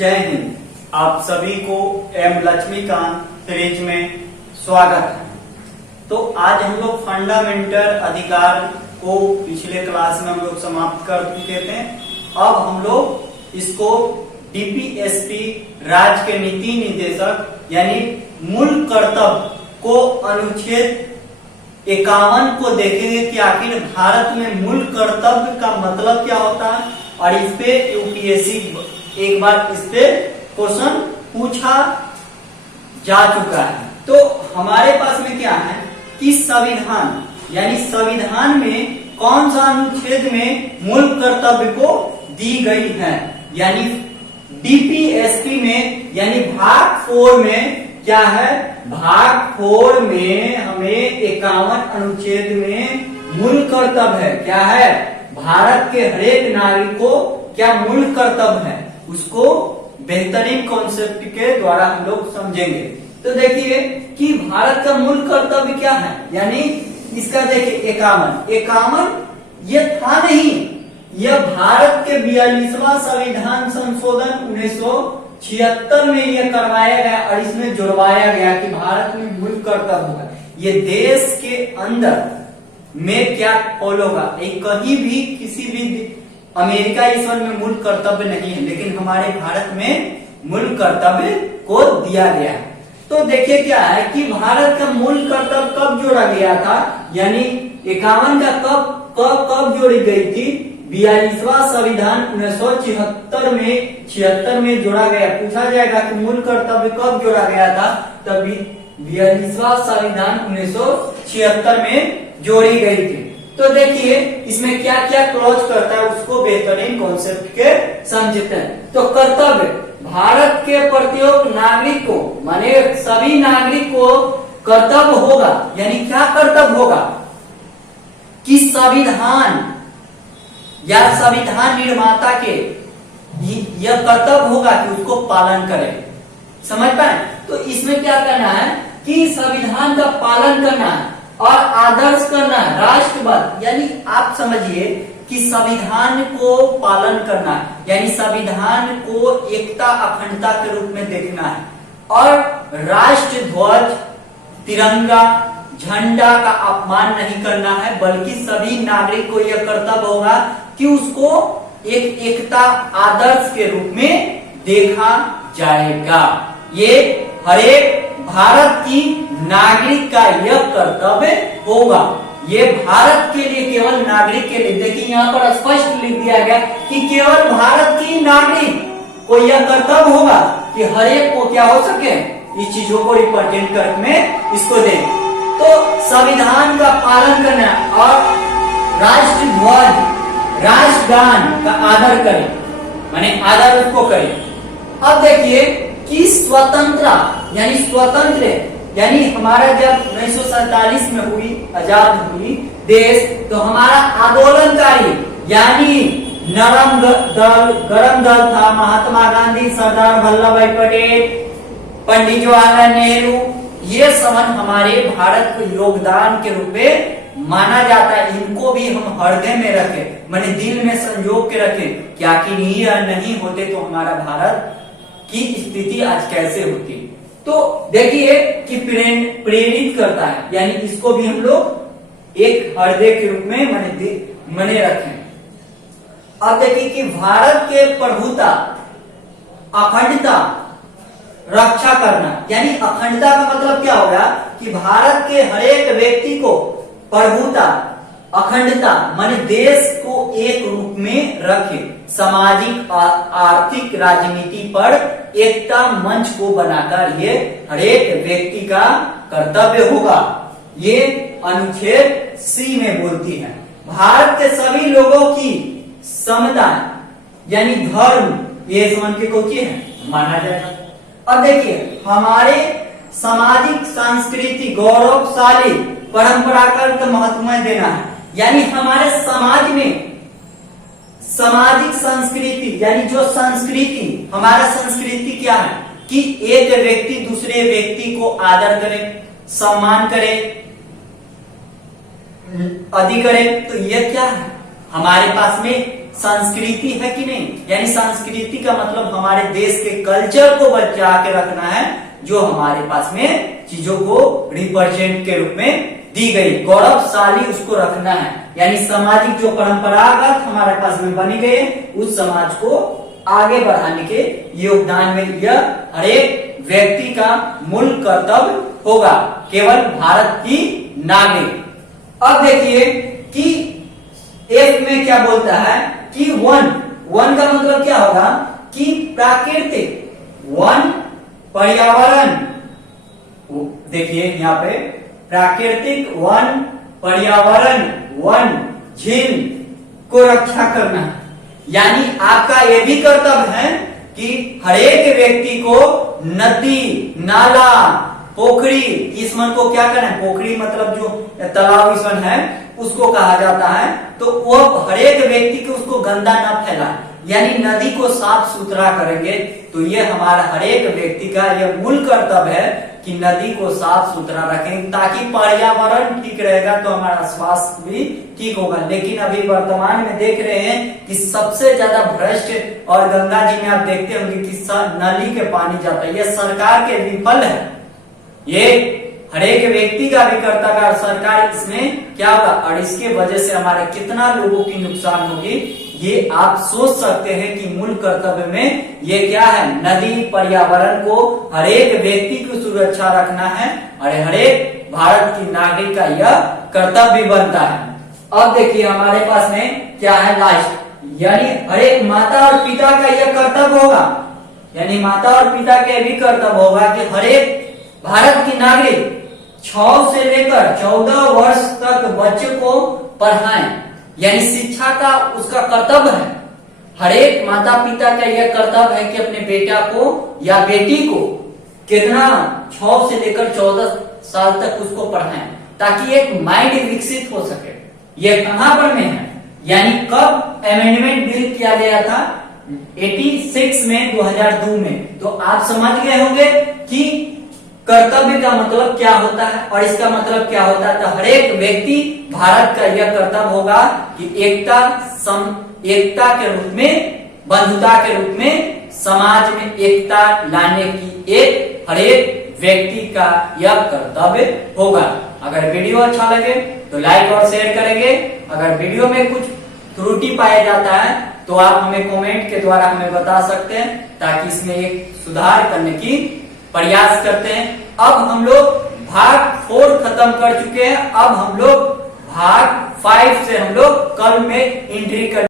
जय हिंद। आप सभी को एम लक्ष्मीकांत सीरीज में स्वागत है। तो आज हम लोग फंडामेंटल अधिकार को पिछले क्लास में हम लोग समाप्त कर चुके थे। अब हम लोग इसको डीपीएसपी राज्य के नीति निर्देशक यानी मूल कर्तव्य को अनुच्छेद 51 को देखेंगे कि आखिर भारत में मूल कर्तव्य का मतलब क्या होता है। और इस पे यूपीएससी एक बार इस पे क्वेश्चन पूछा जा चुका है। तो हमारे पास में क्या है कि संविधान यानी संविधान में कौन सा अनुच्छेद में मूल कर्तव्य को दी गई है, यानी डीपीएसपी में यानी भाग 4 में क्या है, भाग 4 में हमें 51 अनुच्छेद में मूल कर्तव्य है। क्या है, भारत के हरेक नागरिक को क्या मूल कर्तव्य है, उसको बेहतरीन कॉन्सेप्ट के द्वारा हम लोग समझेंगे। तो देखिए कि भारत का मूल कर्तव्य क्या है, यानी इसका देखिए 51 ये था नहीं, यह भारत के 42वां संविधान संशोधन 1976 में यह करवाया गया और इसमें जुड़वाया गया कि भारत में मूल कर्तव्य होगा। ये देश के अंदर में क्या फॉलो होगा, एक कहीं भी किसी भी अमेरिका ईश्वर में मूल कर्तव्य नहीं है, लेकिन हमारे भारत में मूल कर्तव्य को दिया गया है। तो देखिए क्या है कि भारत का मूल कर्तव्य कब जोड़ा गया था, यानी 51 का कब जोड़ी गई थी, 42वां संविधान 1976 में जोड़ा गया। पूछा जाएगा कि मूल कर्तव्य कब जोड़ा गया था, तब 42वां संविधान 1976 में जोड़ी गई थी। तो देखिए इसमें क्या क्या क्लॉज करता है उसको बेहतरीन कॉन्सेप्ट के समझते हैं। तो कर्तव्य, भारत के प्रत्येक नागरिक को माने सभी नागरिक को कर्तव्य होगा, यानी क्या कर्तव्य होगा कि संविधान या संविधान निर्माता के यह कर्तव्य होगा कि उसको पालन करें। समझ पाए? तो इसमें क्या करना है कि संविधान का पालन करना है और आदर्श करना है राष्ट्रवाद, यानी आप समझिए कि संविधान को पालन करना है, यानी संविधान को एकता अखंडता के रूप में देखना है और राष्ट्र ध्वज तिरंगा झंडा का अपमान नहीं करना है, बल्कि सभी नागरिक को यह कर्तव्य होगा कि उसको एक एकता आदर्श के रूप में देखा जाएगा। ये हरेक भारत की नागरिक का यह कर्तव्य होगा। ये भारत के लिए, केवल नागरिक के लिए, देखिए यहाँ पर स्पष्ट लिख दिया गया कि केवल भारत की नागरिक को यह कर्तव्य होगा कि हरेक को क्या हो सके, इस चीजों को रिप्रेजेंट करके इसको दे। तो संविधान का पालन करना और राष्ट्र ध्वज राष्ट्रगान का आदर करें, माने आदर उसको करें। अब देखिए कि स्वतंत्र यानी हमारा जब 1947 में हुई, आजाद हुई देश, तो हमारा आंदोलनकारी यानी नरम दल गरम दल था, महात्मा गांधी, सरदार वल्लभ भाई पटेल, पंडित जवाहरलाल नेहरू, ये समन हमारे भारत को योगदान के रूप में माना जाता है। इनको भी हम हृदय में रखें, माने दिल में संजो के रखें कि आखिर ये नहीं होते तो हमारा भारत की स्थिति आज कैसे होती। तो देखिए कि प्रेरित करता है, यानी इसको भी हम लोग एक हृदय के रूप में मने रखें। अब देखिए कि भारत के प्रभुता अखंडता रक्षा करना, यानी अखंडता का मतलब क्या होगा कि भारत के हरेक व्यक्ति को प्रभुता अखंडता माने देश को एक रूप में रखे, सामाजिक आर्थिक राजनीति पर एकता मंच को बनाकर ये हरेक व्यक्ति का कर्तव्य होगा। ये अनुच्छेद सी में बोलती है। भारत के सभी लोगों की समता यानी धर्म ये समझ के को है माना जाएगा। अब देखिए हमारे सामाजिक सांस्कृतिक गौरवशाली परंपरागत महत्व देना है, यानी हमारे समाज में सामाजिक संस्कृति यानी जो संस्कृति, हमारा संस्कृति क्या है कि एक व्यक्ति दूसरे व्यक्ति को आदर करे, सम्मान करे, आदि करे। तो यह क्या है, हमारे पास में संस्कृति है कि नहीं। यानी संस्कृति का मतलब हमारे देश के कल्चर को बचा के रखना है, जो हमारे पास में चीजों को रिप्रेजेंट के रूप में दी गई, गौरवशाली उसको रखना है। यानी सामाजिक जो परंपरागत हमारे पास में बनी गई है, उस समाज को आगे बढ़ाने के योगदान में यह हर एक व्यक्ति का मूल कर्तव्य होगा, केवल भारत की नागरिक। अब देखिए कि एक में क्या बोलता है कि वन का मतलब क्या होगा कि प्राकृतिक, वन पर्यावरण, देखिए यहाँ पे प्राकृतिक वन पर्यावरण, वन झील को रक्षा करना। यानी आपका ये भी कर्तव्य है कि हर एक व्यक्ति को नदी, नाला, पोखरी, इस वन को क्या करना है, पोखरी मतलब जो तालाब इस वन है उसको कहा जाता है, तो वो हर एक व्यक्ति को उसको गंदा ना फैलाए, यानी नदी को साफ सुथरा करेंगे। तो ये हमारा हर एक व्यक्ति का यह मूल कर्तव्य है कि नदी को साफ सुथरा रखेंगे, ताकि पर्यावरण ठीक रहेगा तो हमारा स्वास्थ्य भी ठीक होगा। लेकिन अभी वर्तमान में देख रहे हैं कि सबसे ज्यादा भ्रष्ट, और गंगा जी में आप देखते होंगे कि नली के पानी जाता है, यह सरकार के विफल है। ये हर एक व्यक्ति का भी कर्तव्य है, सरकार इसमें क्या होगा, और इसके वजह से हमारे कितना लोगों की नुकसान होगी, ये आप सोच सकते हैं कि मूल कर्तव्य में ये क्या है, नदी पर्यावरण को हर एक व्यक्ति की सुरक्षा रखना है, और हर एक भारत की नागरिक का यह कर्तव्य बनता है। अब देखिए हमारे पास में क्या है लास्ट, यानी हर एक माता और पिता का यह कर्तव्य होगा, यानी माता और पिता का भी कर्तव्य होगा कि हर एक भारत की नागरिक 6 से लेकर 14 वर्ष तक बच्चे को पढ़ाएं, यानी शिक्षा का उसका कर्तव्य है। हर एक माता पिता का यह कर्तव्य है कि अपने बेटा को या बेटी को कितना 6 से लेकर 14 साल तक उसको पढ़ाएं, ताकि एक माइंड विकसित हो सके। यह कहां पर में है, यानी कब अमेंडमेंट बिल किया गया था, 86 में 2002 में। तो आप समझ गए होंगे कि कर्तव्य का मतलब क्या होता है और इसका मतलब क्या होता है। तो हर एक व्यक्ति भारत का यह कर्तव्य होगा कि एकता के रूप में, बंधुता के रूप में समाज में एकता लाने की एक हर एक व्यक्ति का यह कर्तव्य होगा। अगर वीडियो अच्छा लगे तो लाइक और शेयर करेंगे। अगर वीडियो में कुछ त्रुटि पाया जाता है तो आप हमें कमेंट के द्वारा हमें बता सकते हैं, ताकि इसमें एक सुधार करने की प्रयास करते हैं। अब हम लोग भाग 4 खत्म कर चुके हैं, अब हम लोग भाग 5 से हम लोग कल में एंट्री कर